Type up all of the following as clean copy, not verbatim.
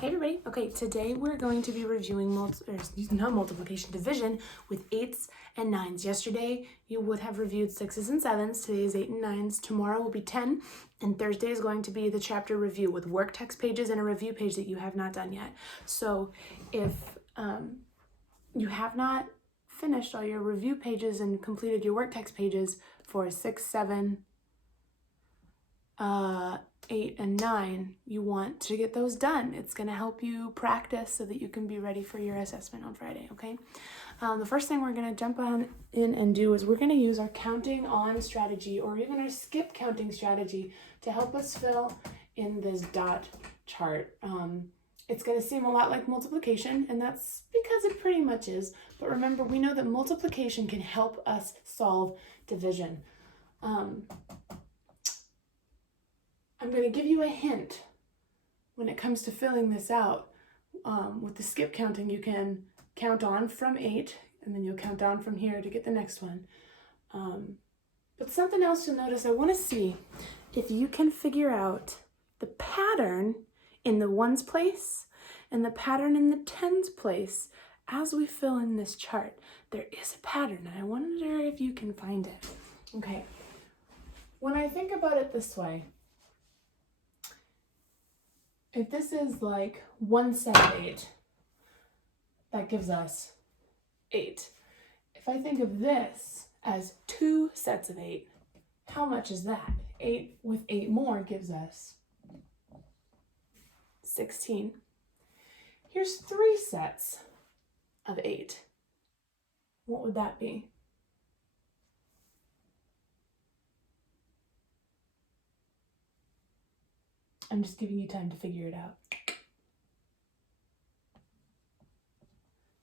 Hey everybody. Okay, today we're going to be reviewing multiplication, division with 8s and 9s. Yesterday you would have reviewed 6s and 7s. Today is 8 and 9s. Tomorrow will be 10, and Thursday is going to be the chapter review with work text pages and a review page that you have not done yet. So if you have not finished all your review pages and completed your work text pages for 6, 7, 8 and 9, you want to get those done. It's going to help you practice so that you can be ready for your assessment on Friday, okay? The first thing we're going to jump in and do is we're going to use our counting on strategy, or even our skip counting strategy, to help us fill in this dot chart. It's going to seem a lot like multiplication, and that's because it pretty much is. But remember, we know that multiplication can help us solve division. I'm going to give you a hint when it comes to filling this out. With the skip counting, you can count on from 8, and then you'll count down from here to get the next one. But something else you'll notice, I want to see if you can figure out the pattern in the 1's place and the pattern in the 10's place as we fill in this chart. There is a pattern, and I wonder if you can find it. Okay, when I think about it this way, if this is like one set of 8, that gives us 8. If I think of this as 2 sets of 8, how much is that? 8 with 8 more gives us 16. Here's 3 sets of 8. What would that be? I'm just giving you time to figure it out.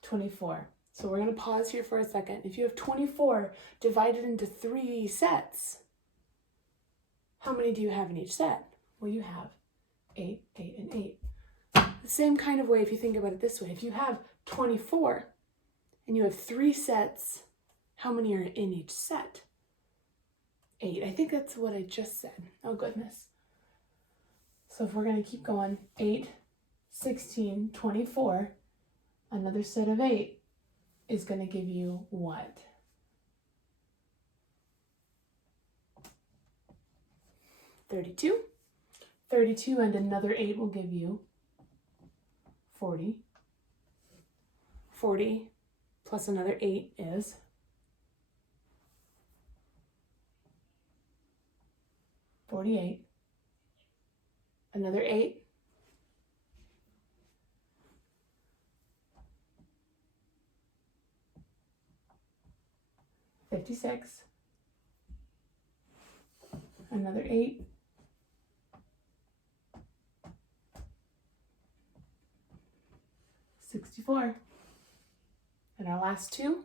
24. So we're going to pause here for a second. If you have 24 divided into 3 sets, how many do you have in each set? Well, you have 8, 8, and 8. The same kind of way if you think about it this way. If you have 24 and you have 3 sets, how many are in each set? 8. I think that's what I just said. Oh, goodness. So if we're going to keep going, 8, 16, 24, another set of 8 is going to give you what? 32. 32 and another 8 will give you 40. 40 plus another 8 is 48. Another 8. 56. Another 8. 64. And our last 2.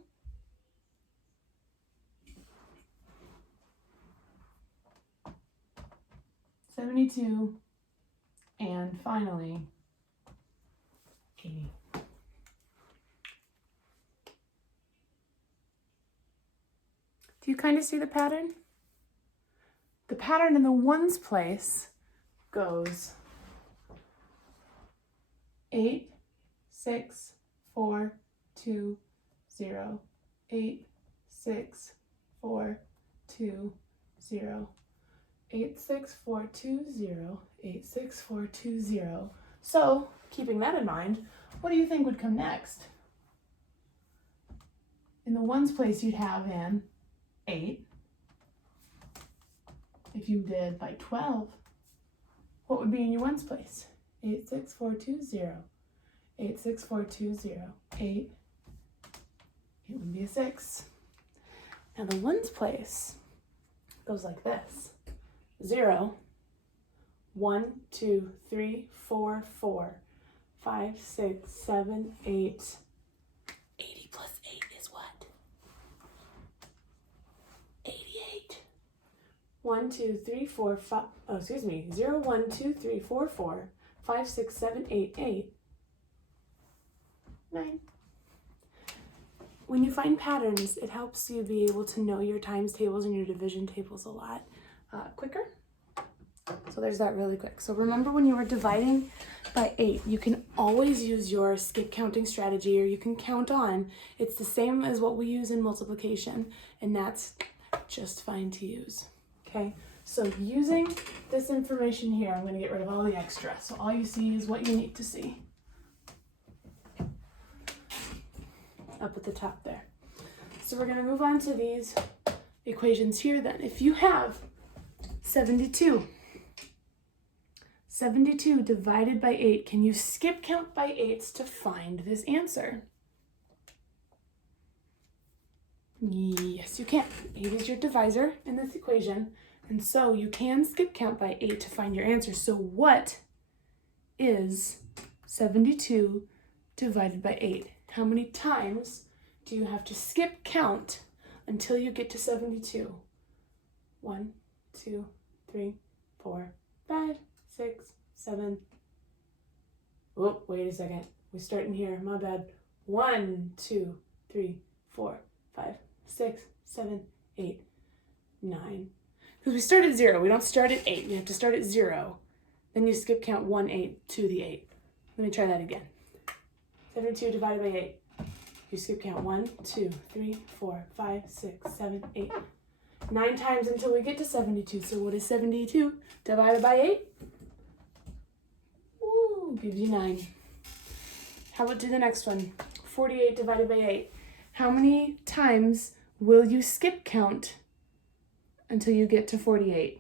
72. And finally, 80. Do you kind of see the pattern? The pattern in the 1's place goes 8, 6, 4, 2, 0, 8, 6, 4, 2, 0, 8, 6, 4, 2, 0, 8, 6, 4, 2, 0. So, keeping that in mind, what do you think would come next? In the 1's place, you'd have an 8. If you did by 12, what would be in your 1's place? 8, 6, 4, 2, 0. 8, 6, 4, 2, 0. 8. It would be a 6. Now the 1's place goes like this. 0, 1, 2, 3, 4, 4, 5, 6, 7, 8. 80 plus 8 is what? 88. 1, 2, 3, 4, 5, 0, 1, 2, 3, 4, 4, 5, 6, 7, 8, 8, 9. When you find patterns, it helps you be able to know your times tables and your division tables a lot quicker. So there's that really quick. So remember when you were dividing by 8, you can always use your skip counting strategy, or you can count on. It's the same as what we use in multiplication, and that's just fine to use. Okay, so using this information here, I'm going to get rid of all the extra. So all you see is what you need to see. Up at the top there. So we're going to move on to these equations here then. If you have 72 divided by 8, can you skip count by 8s to find this answer? Yes, you can. 8 is your divisor in this equation, and so you can skip count by 8 to find your answer. So what is 72 divided by 8? How many times do you have to skip count until you get to 72? 1, 2, 3, 4, 5, 6, 7. Oh, wait a second. We're starting here. My bad. 1, 2, 3, 4, 5, 6, 7, 8, 9. Because we start at 0. We don't start at 8. You have to start at 0. Then you skip count 1, 8 to the 8. Let me try that again. 72 divided by 8. You skip count 1, 2, 3, 4, 5, 6, 7, 8. 9 times until we get to 72. So what is 72 divided by 8? Woo, gives you 9. How about do the next one? 48 divided by 8. How many times will you skip count until you get to 48?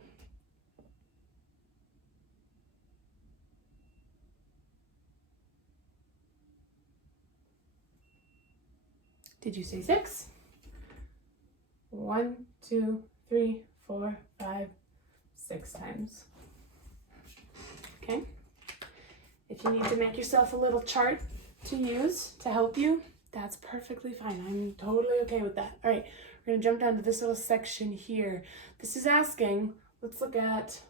Did you say 6? 1, 2, 3, 4, 5, 6 times. Okay? If you need to make yourself a little chart to use to help you, that's perfectly fine. I'm totally okay with that. All right, we're going to jump down to this little section here. This is asking, let's look at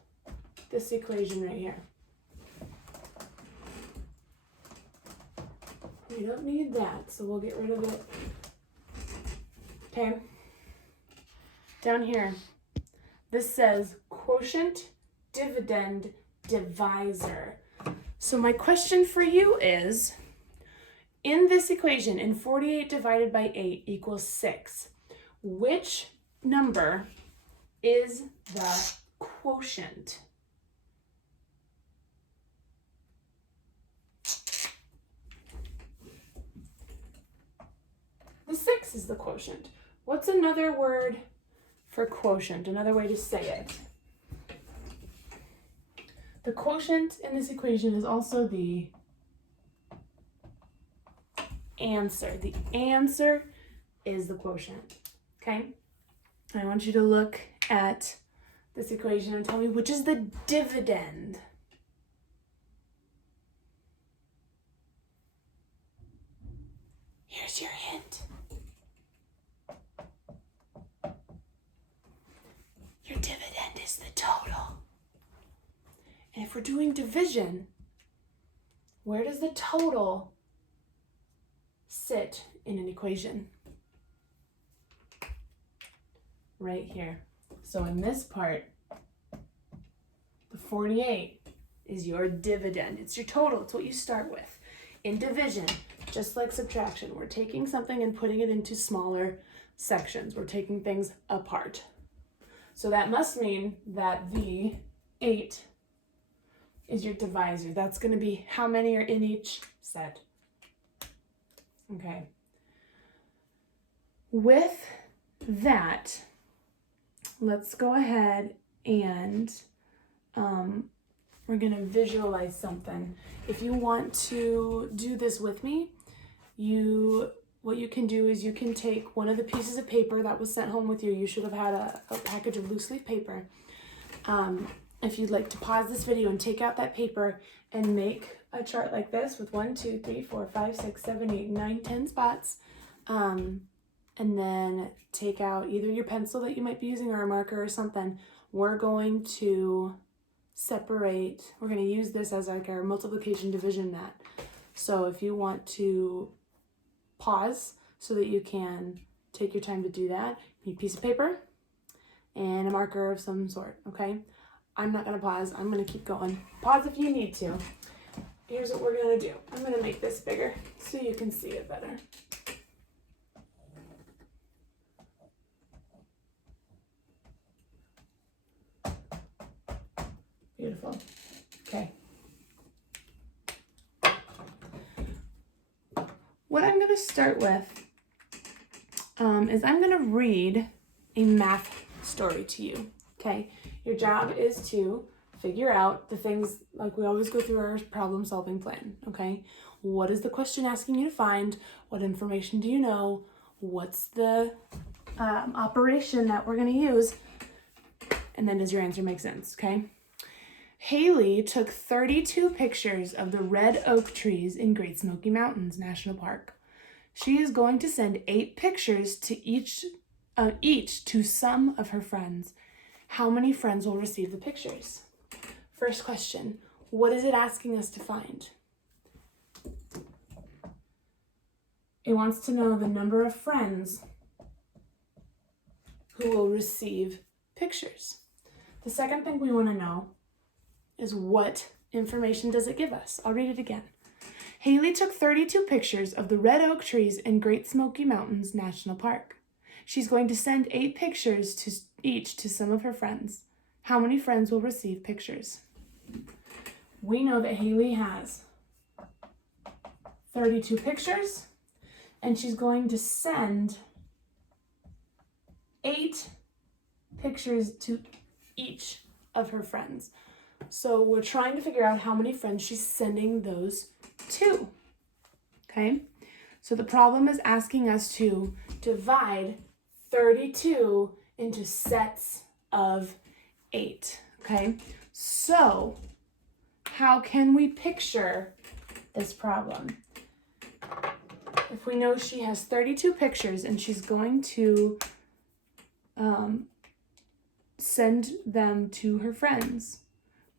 this equation right here. We don't need that, so we'll get rid of it. Okay? Down here, this says quotient, dividend, divisor. So my question for you is, in this equation, in 48 divided by 8 equals 6, which number is the quotient? The 6 is the quotient. What's another word for quotient? Another way to say it. The quotient in this equation is also the answer. The answer is the quotient. Okay? I want you to look at this equation and tell me which is the dividend. Here's your hint. Your dividend is the total. And if we're doing division, where does the total sit in an equation? Right here. So in this part, the 48 is your dividend. It's your total. It's what you start with. In division, just like subtraction, we're taking something and putting it into smaller sections. We're taking things apart. So that must mean that the 8 is your divisor. That's going to be how many are in each set. Okay. With that, let's go ahead and we're going to visualize something. If you want to do this with me, what you can do is you can take one of the pieces of paper that was sent home with you. You should have had a package of loose leaf paper. If you'd like to pause this video and take out that paper and make a chart like this with 1, 2, 3, 4, 5, 6, 7, 8, 9, 10 spots, and then take out either your pencil that you might be using or a marker or something, we're going to separate, we're going to use this as like our multiplication division mat. So if you want to pause so that you can take your time to do that, you need a piece of paper and a marker of some sort, okay? I'm not going to pause. I'm going to keep going. Pause if you need to. Here's what we're going to do. I'm going to make this bigger so you can see it better. Beautiful. Okay. What I'm going to start with is I'm going to read a math story to you. Okay. Your job is to figure out the things, like we always go through our problem solving plan. Okay. What is the question asking you to find? What information do you know? What's the operation that we're going to use? And then does your answer make sense? Okay. Haley took 32 pictures of the red oak trees in Great Smoky Mountains National Park. She is going to send 8 pictures to each to some of her friends. How many friends will receive the pictures? First question, what is it asking us to find? It wants to know the number of friends who will receive pictures. The second thing we want to know is what information does it give us? I'll read it again. Haley took 32 pictures of the red oak trees in Great Smoky Mountains National Park. She's going to send 8 pictures to some of her friends. How many friends will receive pictures? We know that Haley has 32 pictures, and she's going to send 8 pictures to each of her friends. So we're trying to figure out how many friends she's sending those to. Okay? So the problem is asking us to divide 32 into sets of 8. Okay? So how can we picture this problem? If we know she has 32 pictures and she's going to send them to her friends,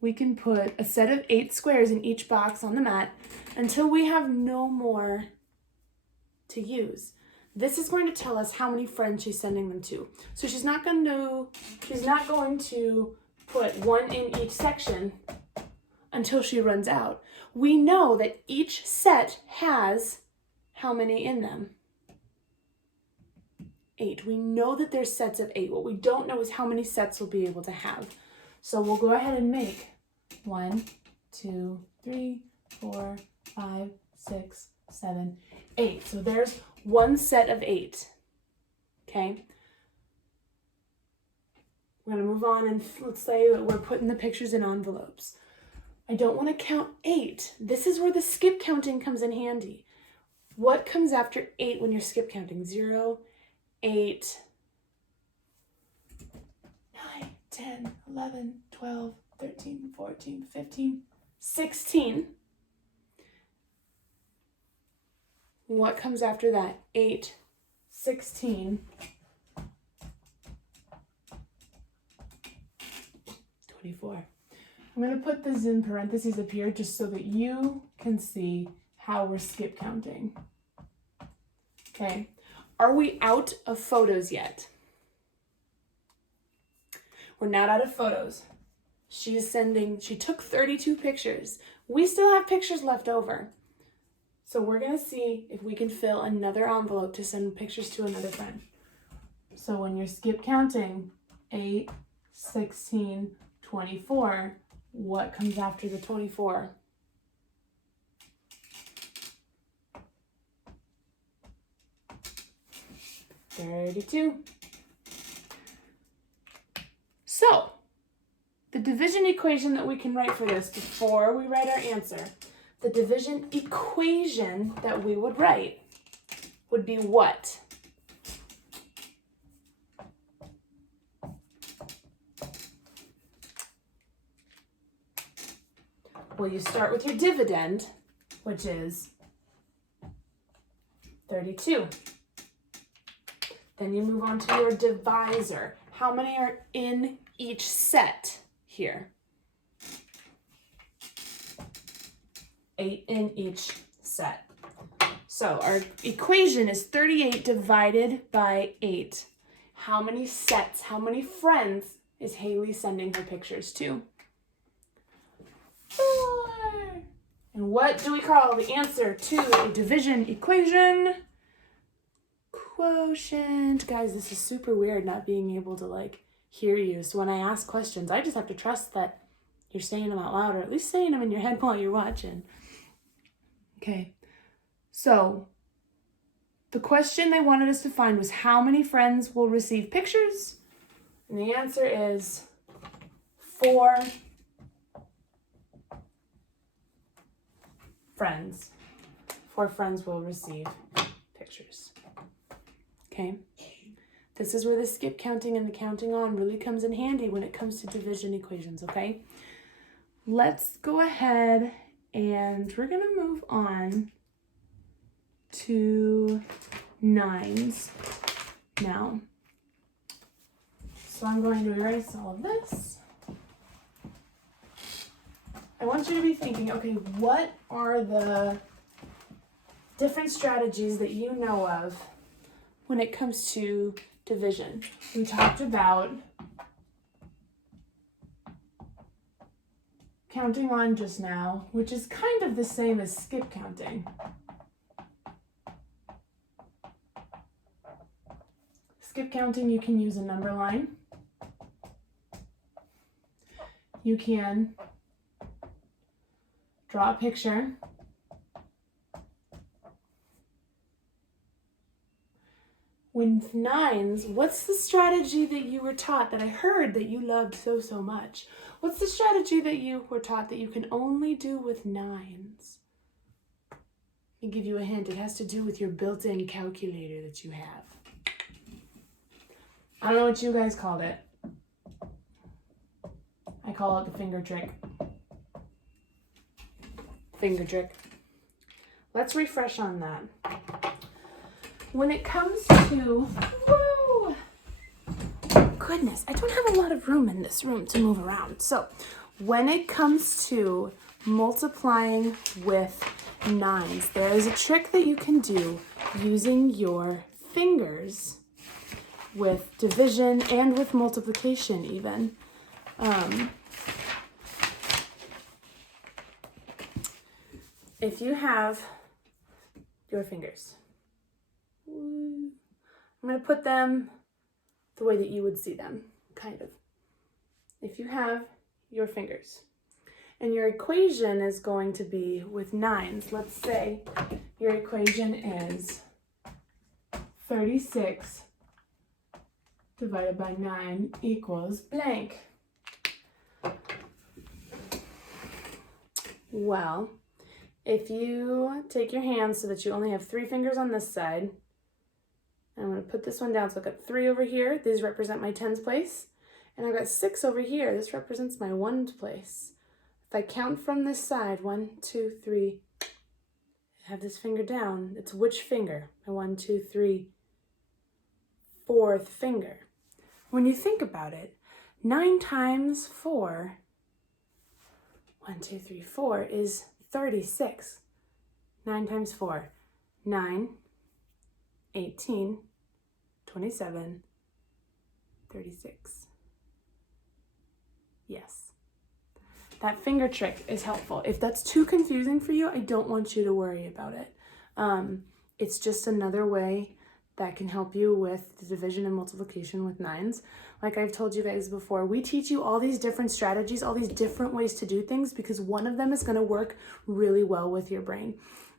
we can put a set of 8 squares in each box on the mat until we have no more to use. This is going to tell us how many friends she's sending them to. So she's not going to put 1 in each section until she runs out. We know that each set has how many in them? 8. We know that there's sets of 8. What we don't know is how many sets we'll be able to have. So we'll go ahead and make 1, 2, 3, 4, 5, 6, 7, 8. So there's one set of 8. Okay. We're going to move on and let's say that we're putting the pictures in envelopes. I don't want to count 8. This is where the skip counting comes in handy. What comes after 8 when you're skip counting? 0, 8, 9, 10, 11, 12, 13, 14, 15, 16. What comes after that? 8, 16, 24. I'm going to put this in parentheses up here just so that you can see how we're skip counting. Okay. Are we out of photos yet? We're not out of photos. She took 32 pictures. We still have pictures left over. So we're going to see if we can fill another envelope to send pictures to another friend. So when you're skip counting 8, 16, 24, what comes after the 24? $32. So, the division equation that we can write for this before we write our answer, the division equation that we would write would be what? Well, you start with your dividend, which is 32. Then you move on to your divisor. How many are in each set here? 8 in each set. So our equation is 38 divided by 8. How many sets, how many friends is Haley sending her pictures to? 4. And what do we call the answer to a division equation? Quotient. Guys, this is super weird not being able to like hear you. So when I ask questions, I just have to trust that you're saying them out loud, or at least saying them in your head while you're watching. Okay. So the question they wanted us to find was how many friends will receive pictures? And the answer is 4 friends. 4 friends will receive pictures. Okay. This is where the skip counting and the counting on really comes in handy when it comes to division equations, okay? Let's go ahead and we're going to move on to 9s now. So I'm going to erase all of this. I want you to be thinking, okay, what are the different strategies that you know of when it comes to division? We talked about counting on just now, which is kind of the same as skip counting. Skip counting, you can use a number line. You can draw a picture. With 9s, what's the strategy that you were taught that I heard that you loved so much? What's the strategy that you were taught that you can only do with 9s? I'll give you a hint. It has to do with your built-in calculator that you have. I don't know what you guys called it. I call it the finger trick. Finger trick. Let's refresh on that. When it comes to, whoa, goodness, I don't have a lot of room in this room to move around. So when it comes to multiplying with 9s, there is a trick that you can do using your fingers with division and with multiplication even. If you have your fingers, I'm going to put them the way that you would see them, kind of. If you have your fingers and your equation is going to be with 9s, let's say your equation is 36 divided by 9 equals blank. Well, if you take your hands so that you only have 3 fingers on this side, I'm going to put this one down. So I've got 3 over here. These represent my tens place. And I've got 6 over here. This represents my ones place. If I count from this side, 1, 2, 3, I have this finger down. It's which finger? My 1, 2, 3, 4th finger. When you think about it, 9 times 4, 1, 2, 3, 4 is 36. 9 times 4, 9, 18, 27, 36. Yes. That finger trick is helpful. If that's too confusing for you, I don't want you to worry about it. It's just another way that can help you with the division and multiplication with 9s. Like I've told you guys before, we teach you all these different strategies, all these different ways to do things because one of them is going to work really well with your brain.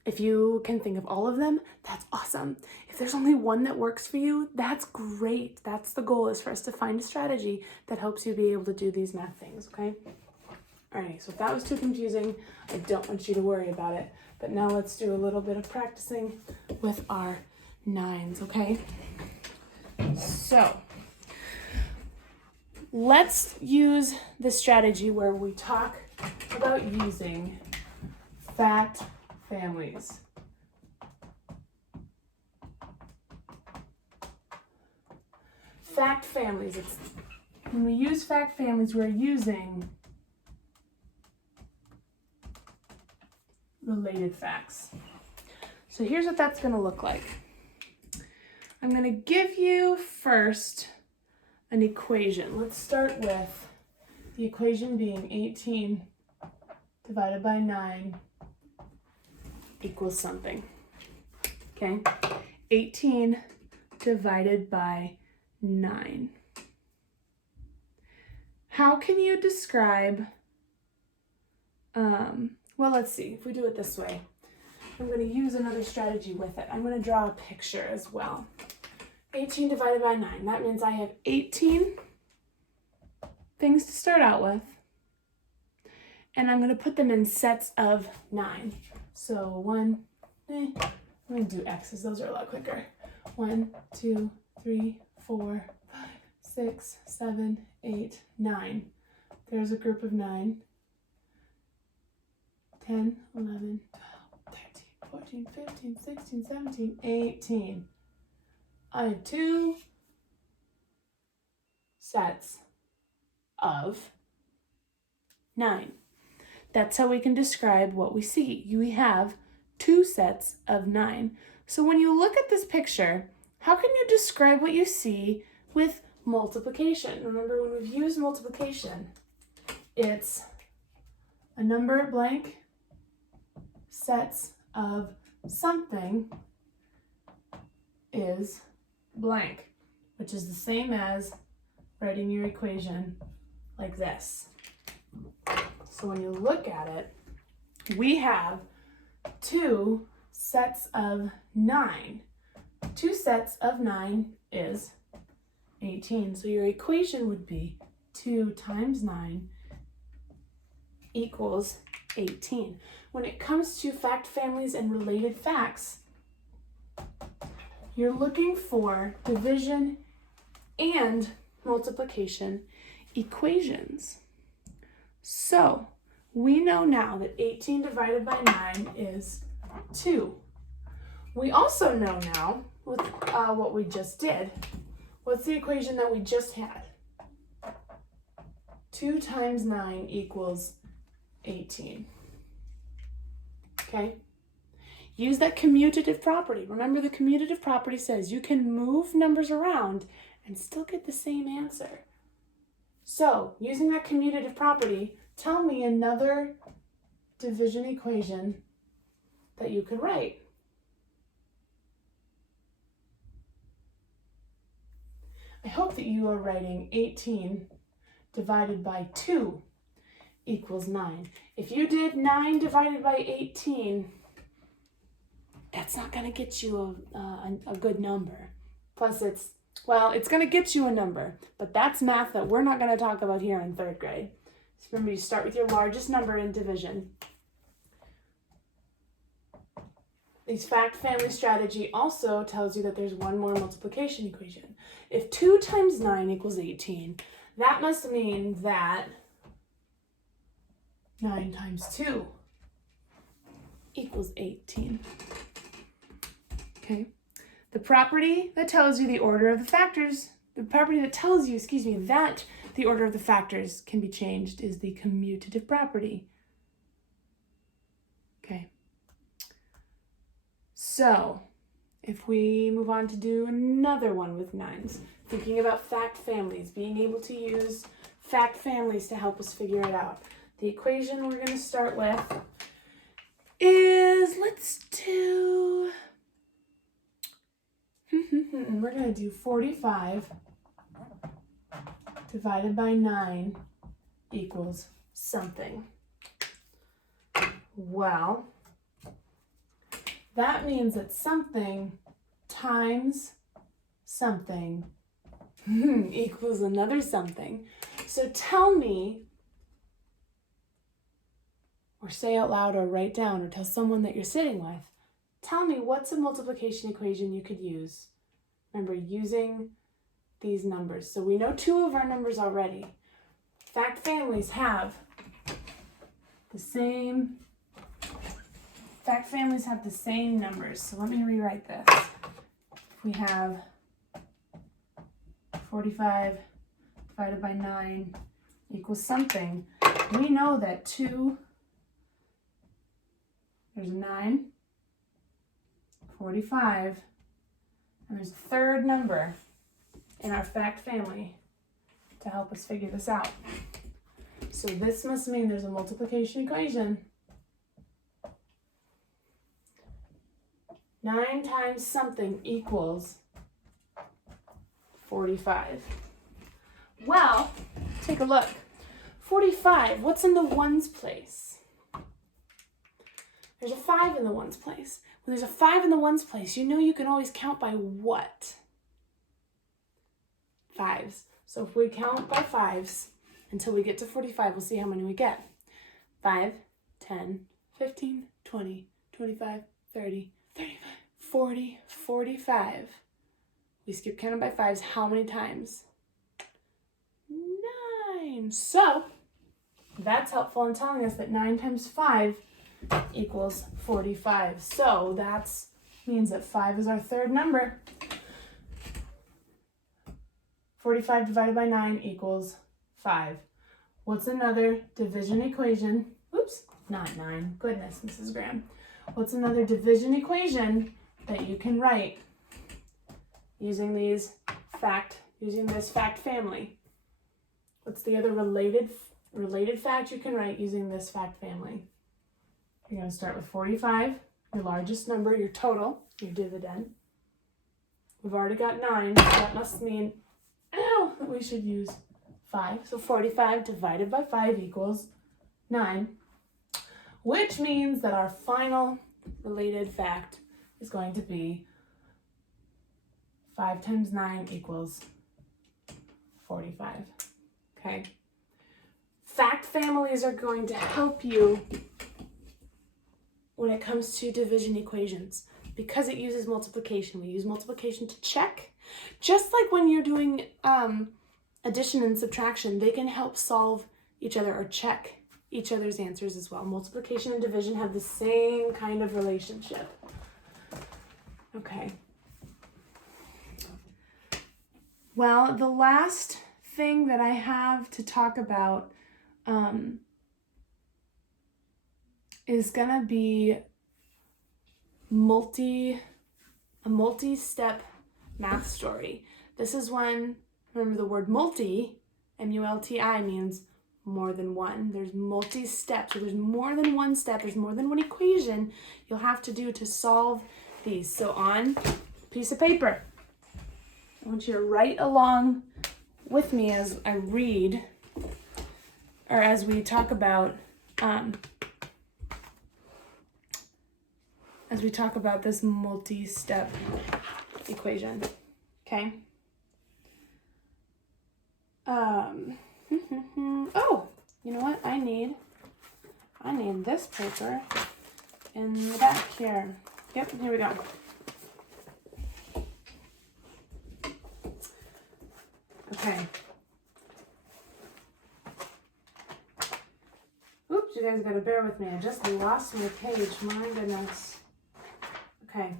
If you can think of all of them, that's awesome. If there's only one that works for you, that's great. That's the goal, is for us to find a strategy that helps you be able to do these math things, okay? All right, so if that was too confusing, I don't want you to worry about it. But now let's do a little bit of practicing with our 9s, okay? So let's use the strategy where we talk about using fact families. Fact families. When we use fact families, we're using related facts. So here's what that's going to look like. I'm going to give you first an equation. Let's start with the equation being 18 divided by 9 equals something. Okay, 18 divided by 9. How can you describe, well, let's see, if we do it this way, I'm going to use another strategy with it. I'm going to draw a picture as well. 18 divided by 9, that means I have 18 things to start out with, and I'm going to put them in sets of 9. So I'm going to do X's, those are a lot quicker. 1, 2, 3, 4, 5, 6, 7, 8, 9. There's a group of 9. 10, 11, 12, 13, 14, 15, 16, 17, 18. I have 2 sets of 9. That's how we can describe what we see. We have 2 sets of 9. So when you look at this picture, how can you describe what you see with multiplication? Remember, when we've used multiplication, it's a number blank sets of something is blank, which is the same as writing your equation like this. So when you look at it, we have 2 sets of 9. 2 sets of 9 is 18. So your equation would be 2 times 9 equals 18. When it comes to fact families and related facts, you're looking for division and multiplication equations. So we know now that 18 divided by 9 is 2. We also know now with what we just did. What's the equation that we just had? 2 times 9 equals 18. Okay? Use that commutative property. Remember, the commutative property says you can move numbers around and still get the same answer. So, using that commutative property, tell me another division equation that you could write. I hope that you are writing 18 divided by 2 equals 9. If you did 9 divided by 18, that's not going to get you a good number. Plus, it's going to get you a number, but that's math that we're not going to talk about here in 3rd grade. So remember, you start with your largest number in division. This fact family strategy also tells you that there's one more multiplication equation. If 2 times 9 equals 18, that must mean that 9 times 2 equals 18. Okay? The property that tells you the order of the factors, the property that tells you, that the order of the factors can be changed is the commutative property. Okay. So, if we move on to do another one with 9s, thinking about fact families, being able to use fact families to help us figure it out. The equation we're going to start with is, we're going to do 45 divided by 9 equals something. Well, that means that something times something equals another something. So tell me, or say out loud or write down or tell someone that you're sitting with, tell me what's a multiplication equation you could use. Remember, using these numbers. So we know 2 of our numbers already. Fact families have the same numbers. So let me rewrite this. We have 45 divided by 9 equals something. We know that 2, there's a 9, 45, and there's a third number in our fact family to help us figure this out. So this must mean there's a multiplication equation. 9 times something equals 45. Well, take a look. 45, what's in the ones place? There's a 5 in the ones place. When there's a 5 in the ones place, you know you can always count by what? 5s. So if we count by 5s until we get to 45, we'll see how many we get. 5, 10, 15, 20, 25, 30, 35, 40, 45. We skip counting by 5s how many times? 9. So that's helpful in telling us that 9 times 5 equals 45. So that means that 5 is our third number. 45 divided by 9 equals 5. What's another division equation? Oops, not 9. Goodness, Mrs. Graham. What's another division equation that you can write using this fact family? What's the other related fact you can write using this fact family? You're going to start with 45, your largest number, your total, your dividend. We've already got 9, so that must mean that we should use 5. So 45 divided by 5 equals 9, which means that our final related fact is going to be 5 times 9 equals 45. Okay? Fact families are going to help you when it comes to division equations because it uses multiplication. We use multiplication to check. Just like when you're doing addition and subtraction, they can help solve each other or check each other's answers as well. Multiplication and division have the same kind of relationship. Okay. Well, the last thing that I have to talk about is gonna be a multi-step math story. This is one, remember the word multi, M-U-L-T-I, means more than one. There's multi-step, so there's more than one step, there's more than one equation you'll have to do to solve these. So on a piece of paper, I want you to write along with me as I read, or as we talk about this multi-step equation. Okay. Oh, you know what? I need this paper in the back here. Yep, here we go. Okay. Oops, you guys gotta bear with me. I just lost my page. My goodness. Okay.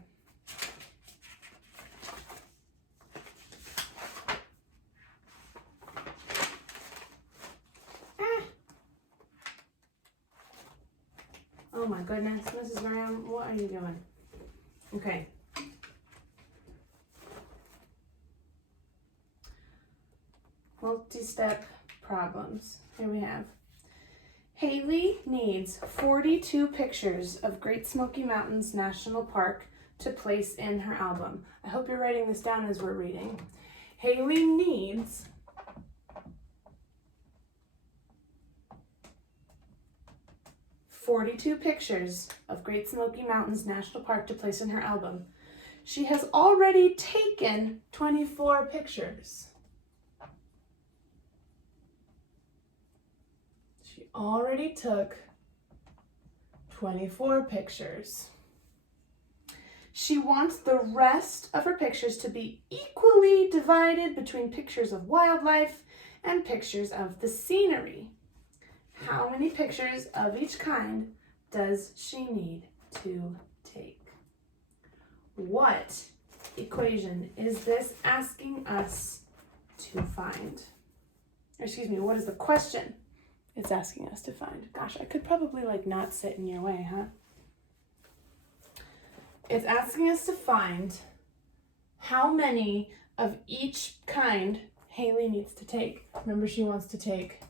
Oh my goodness, Mrs. Graham, what are you doing? Okay. Multi-step problems. Here we have. Haley needs 42 pictures of Great Smoky Mountains National Park to place in her album. I hope you're writing this down as we're reading. Haley needs 42 pictures of Great Smoky Mountains National Park to place in her album. She has already taken 24 pictures. She already took 24 pictures. She wants the rest of her pictures to be equally divided between pictures of wildlife and pictures of the scenery. How many pictures of each kind does she need to take? What equation is this asking us to find? Excuse me, what is the question it's asking us to find? Gosh, I could probably not sit in your way, huh? It's asking us to find how many of each kind Haley needs to take. Remember, she wants to take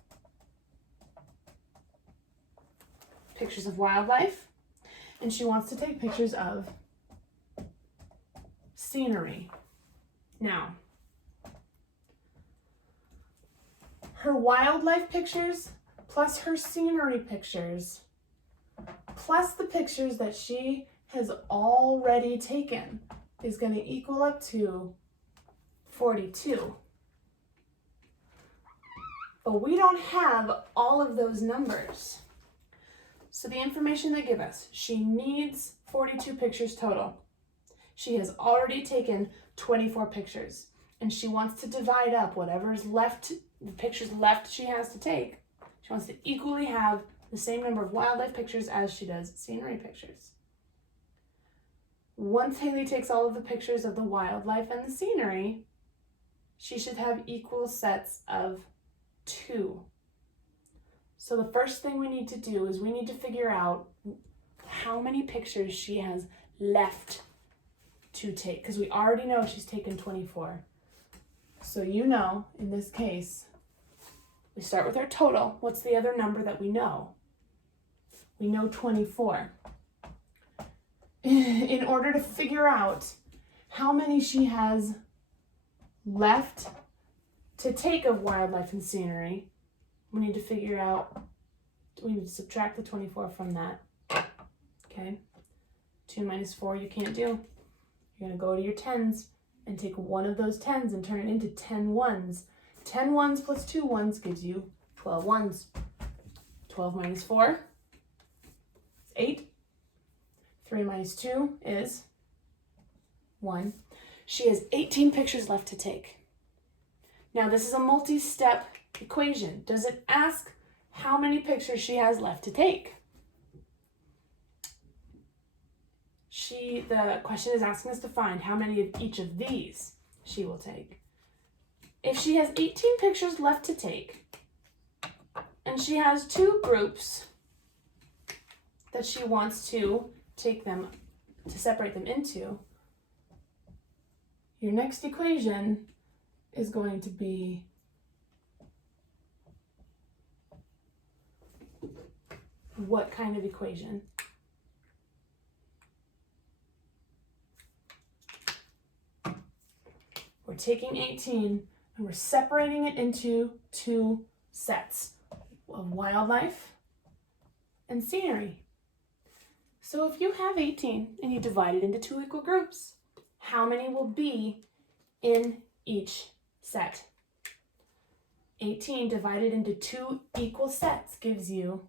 pictures of wildlife, and she wants to take pictures of scenery. Now, her wildlife pictures plus her scenery pictures plus the pictures that she has already taken is going to equal up to 42. But we don't have all of those numbers. So the information they give us, she needs 42 pictures total. She has already taken 24 pictures, and she wants to divide up whatever's left, the pictures left she has to take. She wants to equally have the same number of wildlife pictures as she does scenery pictures. Once Haley takes all of the pictures of the wildlife and the scenery, she should have equal sets of 2. So the first thing we need to do is we need to figure out how many pictures she has left to take, because we already know she's taken 24. So you know, in this case, we start with our total. What's the other number that we know? We know 24. In order to figure out how many she has left to take of wildlife and scenery, we need to figure out, we need to subtract the 24 from that. Okay? 2 minus 4 you can't do. You're going to go to your tens and take one of those tens and turn it into 10 ones. 10 ones plus 2 ones gives you 12 ones. 12 minus 4 is 8. 3 minus 2 is 1. She has 18 pictures left to take. Now this is a multi-step equation. Does it ask how many pictures she has left to take? The question is asking us to find how many of each of these she will take. If she has 18 pictures left to take, and she has 2 groups that she wants to take them, to separate them into, your next equation is going to be what kind of equation? We're taking 18 and we're separating it into 2 sets of wildlife and scenery. So if you have 18 and you divide it into 2 equal groups, how many will be in each set? 18 divided into 2 equal sets gives you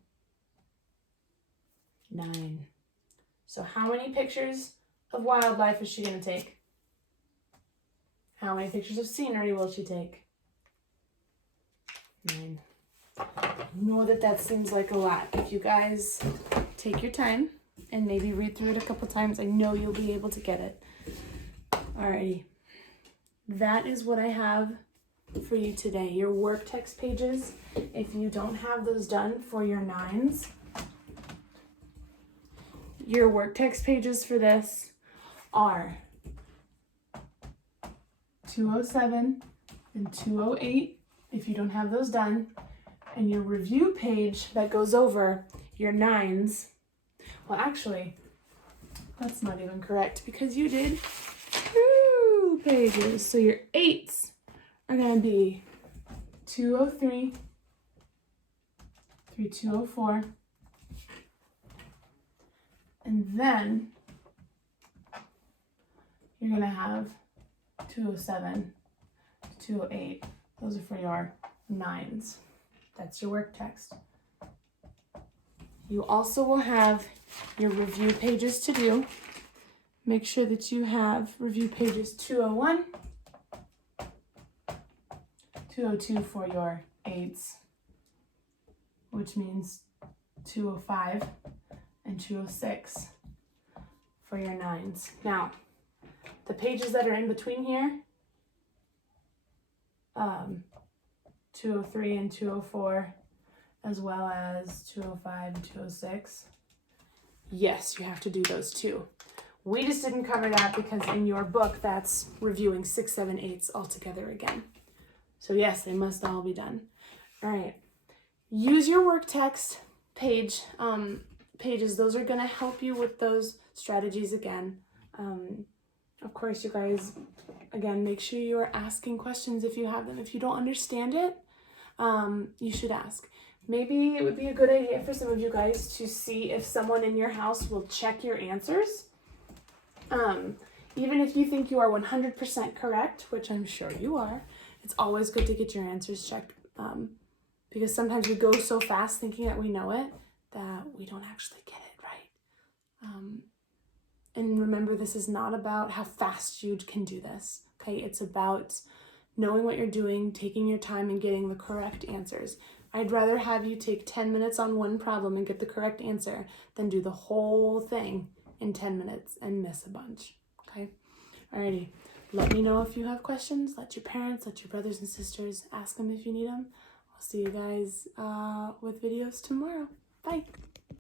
9. So how many pictures of wildlife is she going to take? How many pictures of scenery will she take? 9. I know that seems like a lot. If you guys take your time and maybe read through it a couple times, I know you'll be able to get it. Alrighty. That is what I have for you today. Your work text pages, if you don't have those done for your 9s, your work text pages for this are 207 and 208 if you don't have those done, and your review page that goes over your 9s. Well, actually, that's not even correct because you did 2 pages. So your 8s are going to be 203 through 204. And then you're going to have 207 to 208. Those are for your 9s. That's your work text. You also will have your review pages to do. Make sure that you have review pages 201, 202 for your 8s, which means 205 and 206 for your 9s. Now, the pages that are in between here, 203 and 204, as well as 205 and 206. Yes, you have to do those too. We just didn't cover that because in your book, that's reviewing 6, 7, 8s all together again. So yes, they must all be done. All right. Use your work text pages. Those are going to help you with those strategies again. Of course, you guys, again, make sure you are asking questions if you have them. If you don't understand it, you should ask. Maybe it would be a good idea for some of you guys to see if someone in your house will check your answers. Even if you think you are 100% correct, which I'm sure you are, it's always good to get your answers checked, because sometimes we go so fast thinking that we know it that we don't actually get it right. And remember, this is not about how fast you can do this, okay? It's about knowing what you're doing, taking your time, and getting the correct answers. I'd rather have you take 10 minutes on one problem and get the correct answer than do the whole thing in 10 minutes and miss a bunch, okay? Alrighty, let me know if you have questions. Let your parents, let your brothers and sisters ask them if you need them. I'll see you guys with videos tomorrow. Bye.